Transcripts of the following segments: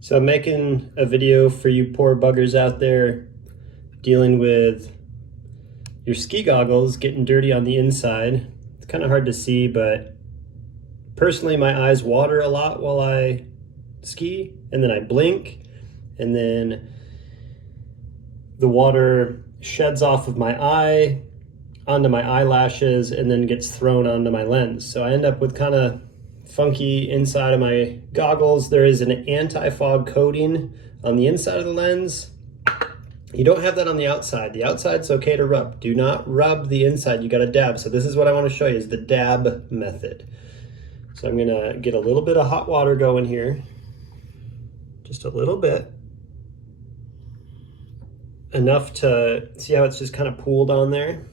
So I'm making a video for you poor buggers out there dealing with your ski goggles getting dirty on the inside. It's kind of hard to see, but personally my eyes water a lot while I ski, and then I blink, and then the water sheds off of my eye onto my eyelashes and then gets thrown onto my lens. So I end up with kind of funky inside of my goggles. There is an anti-fog coating on the inside of the lens. You don't have that on the outside. The outside's okay to rub. Do not rub the inside, you gotta dab. So this is what I wanna show you, is the dab method. So I'm gonna get a little bit of hot water going here. Just a little bit. Enough to see how it's just kind of pooled on there.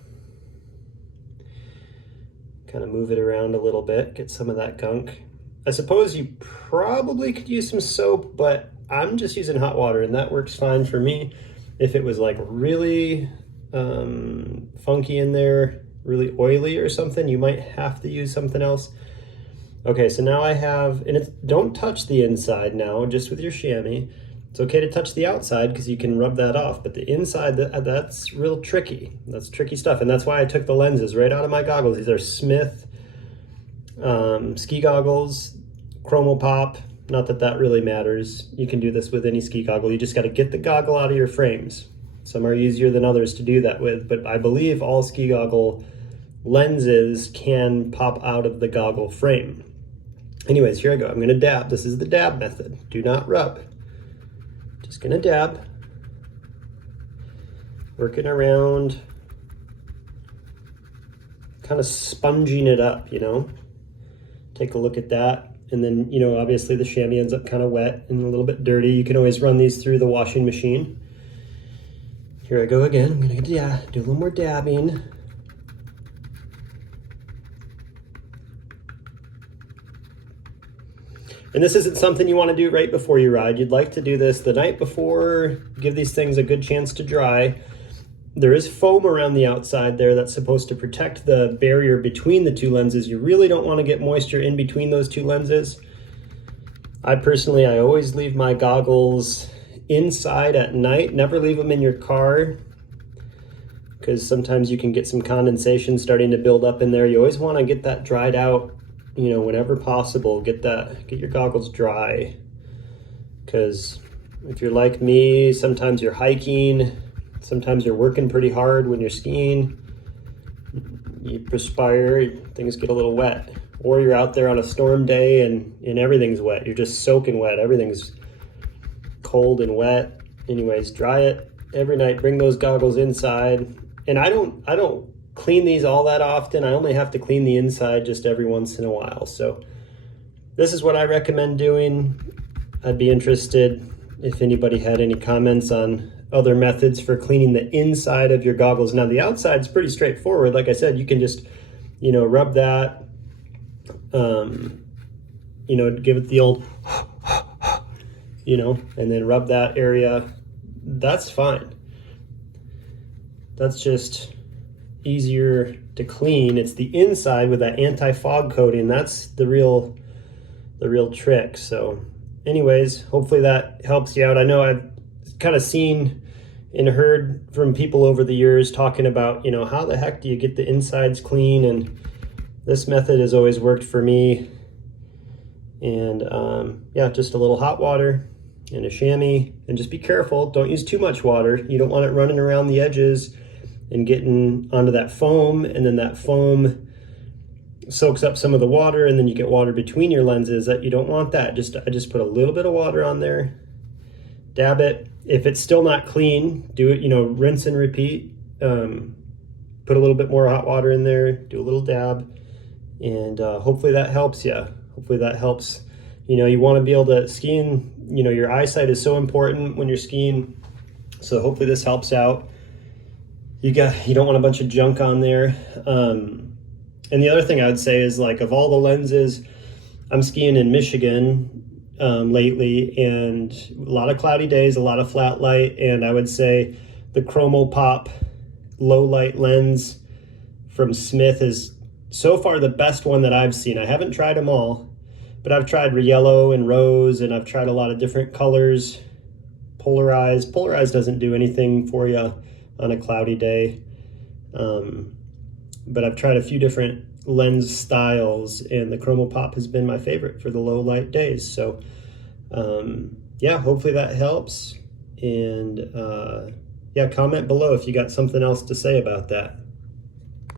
Kind of move it around a little bit, get some of that gunk. I suppose you probably could use some soap, but I'm just using hot water and that works fine for me. If it was like really funky in there, really oily or something, you might have to use something else. Okay, so now I have, and don't touch the inside now, just with your chamois. It's okay to touch the outside because you can rub that off, but the inside, that's real tricky. That's tricky stuff, and that's why I took the lenses right out of my goggles. These are Smith ski goggles, chromo pop. Not that that really matters. You can do this with any ski goggle. You just got to get the goggle out of your frames. Some are easier than others to do that with, but I believe all ski goggle lenses can pop out of the goggle frame. Anyways, here I go. I'm going to dab. This is the dab method. Do not rub. Just gonna dab, working around, kind of sponging it up, you know. Take a look at that, and then, you know, obviously the chamois ends up kind of wet and a little bit dirty. You can always run these through the washing machine. Here I go again. I'm gonna do a little more dabbing. And this isn't something you want to do right before you ride. You'd like to do this the night before, give these things a good chance to dry. There is foam around the outside there that's supposed to protect the barrier between the two lenses. You really don't want to get moisture in between those two lenses. I always leave my goggles inside at night. Never leave them in your car, because sometimes you can get some condensation starting to build up in there. You always want to get that dried out, you know, whenever possible. Get your goggles dry, because if you're like me, sometimes you're hiking, sometimes you're working pretty hard when you're skiing, you perspire, things get a little wet, or you're out there on a storm day and everything's wet. You're just soaking wet, everything's cold and wet. Anyways, dry it every night, bring those goggles inside. And I don't clean these all that often. I only have to clean the inside just every once in a while. So this is what I recommend doing. I'd be interested if anybody had any comments on other methods for cleaning the inside of your goggles. Now the outside's pretty straightforward. Like I said, you can just, you know, rub that, you know, give it the old, you know, and then rub that area. That's fine. That's just easier to clean. It's the inside with that anti-fog coating. That's the real trick. So anyways, hopefully that helps you out. I know I've kind of seen and heard from people over the years talking about, you know, how the heck do you get the insides clean? And this method has always worked for me. And yeah, just a little hot water and a chamois, and just be careful. Don't use too much water. You don't want it running around the edges and getting onto that foam, and then that foam soaks up some of the water, and then you get water between your lenses. That you don't want that. I just put a little bit of water on there, dab it. If it's still not clean, do it, you know, rinse and repeat. Put a little bit more hot water in there, do a little dab, and hopefully that helps you. Hopefully that helps. You know, you want to be able to skiing, you know, your eyesight is so important when you're skiing. So hopefully this helps out. You don't want a bunch of junk on there. And the other thing I would say is, like, of all the lenses, I'm skiing in Michigan lately, and a lot of cloudy days, a lot of flat light, and I would say the chromo pop low light lens from Smith is so far the best one that I've seen. I haven't tried them all, But I've tried yellow and rose, and I've tried a lot of different colors. Polarized doesn't do anything for you on a cloudy day. But I've tried a few different lens styles, and the Chromopop has been my favorite for the low light days. So yeah, hopefully that helps. And yeah, comment below if you got something else to say about that.